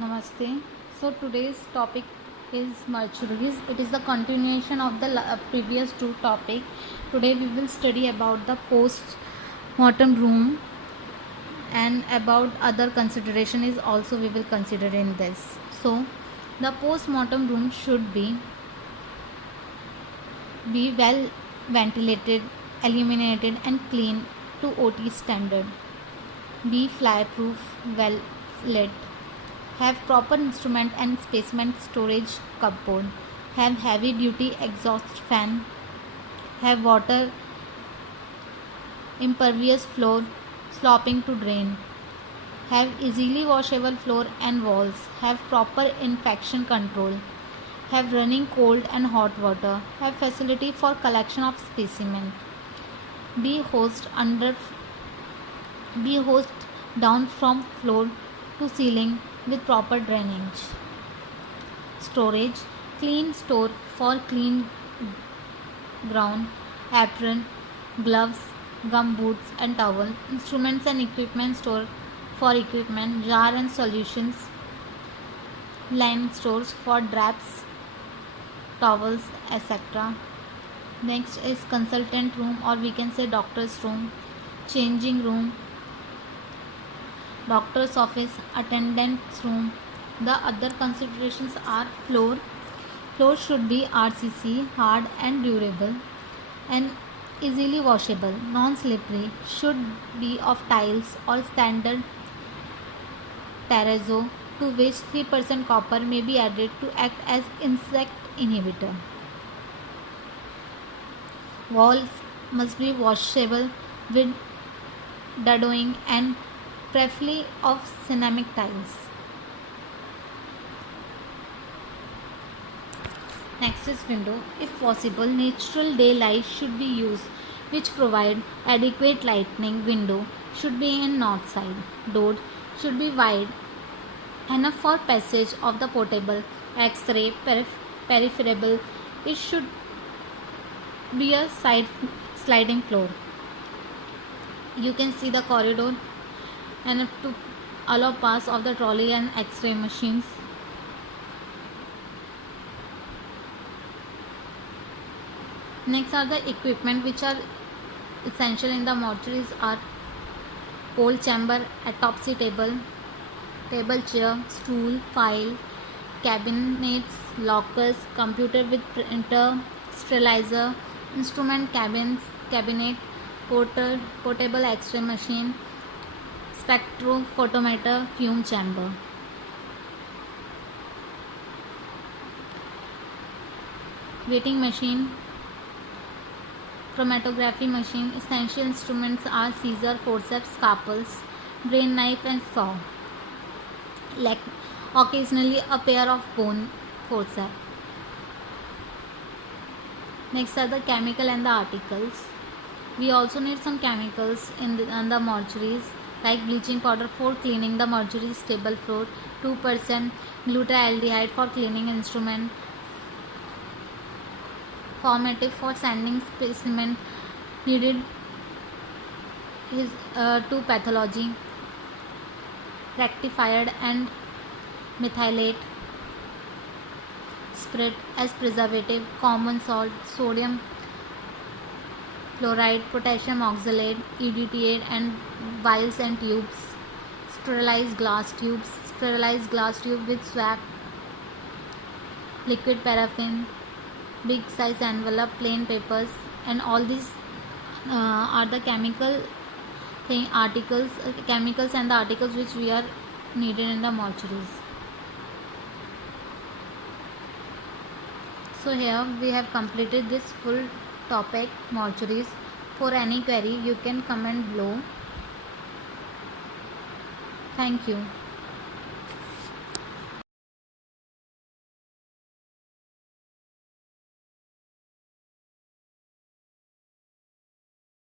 Namaste. So today's topic is mortuaries. It is the continuation of the previous two topic. Today we will study about the post-mortem room and about other consideration is also we will consider in this. So the post-mortem room should be well ventilated, illuminated and clean to OT standard. Be fly-proof, well lit. Have proper instrument and specimen storage cupboard. Have heavy duty exhaust fan. Have water impervious floor sloping to drain. Have easily washable floor and walls. Have proper infection control. Have running cold and hot water. Have facility for collection of specimen. Be hosed down from floor to ceiling with proper drainage. Storage clean store for clean ground, apron, gloves, gum boots and towel. Instruments and equipment store for equipment, jar and solutions. Line stores for drapes, towels, etc. Next is consultant room or we can say doctor's room, changing room, doctor's office, attendant's room. The other considerations are floor. Floor should be RCC, hard and durable and easily washable, non-slippery, should be of tiles or standard terrazzo to which 3% copper may be added to act as insect inhibitor. Walls must be washable with dado and preferably of ceramic tiles. Next is window. If possible, natural daylight should be used which provide adequate lighting. Window should be in north side. Door should be wide enough for passage of the portable X-ray peripheral. It should be a side sliding floor. You can see the corridor and to allow pass of the trolley and X-ray machines. Next are the equipment which are essential in the mortuaries are cold chamber, autopsy table, table chair, stool, file, cabinets, lockers, computer with printer, sterilizer, instrument cabinet, portable X-ray machine, spectrophotometer, fume chamber. Waiting machine, chromatography machine. Essential instruments are scissor, forceps, scalpels, brain knife and saw. Occasionally a pair of bone forceps. Next are the chemical and the articles. We also need some chemicals in the mortuaries like bleaching powder for cleaning the mortuary stable floor, 2% glutaraldehyde for cleaning instrument, formative for sanding specimen needed is to pathology, rectified and methylate, spirit as preservative, common salt, sodium chloride, potassium oxalate, EDTA and vials and tubes, sterilized glass tube with swab, liquid paraffin, big size envelope, plain papers and all these are the chemicals and the articles which we are needed in the mortuaries. So here we have completed this full topic mortuaries. For any query you can comment below. Thank you.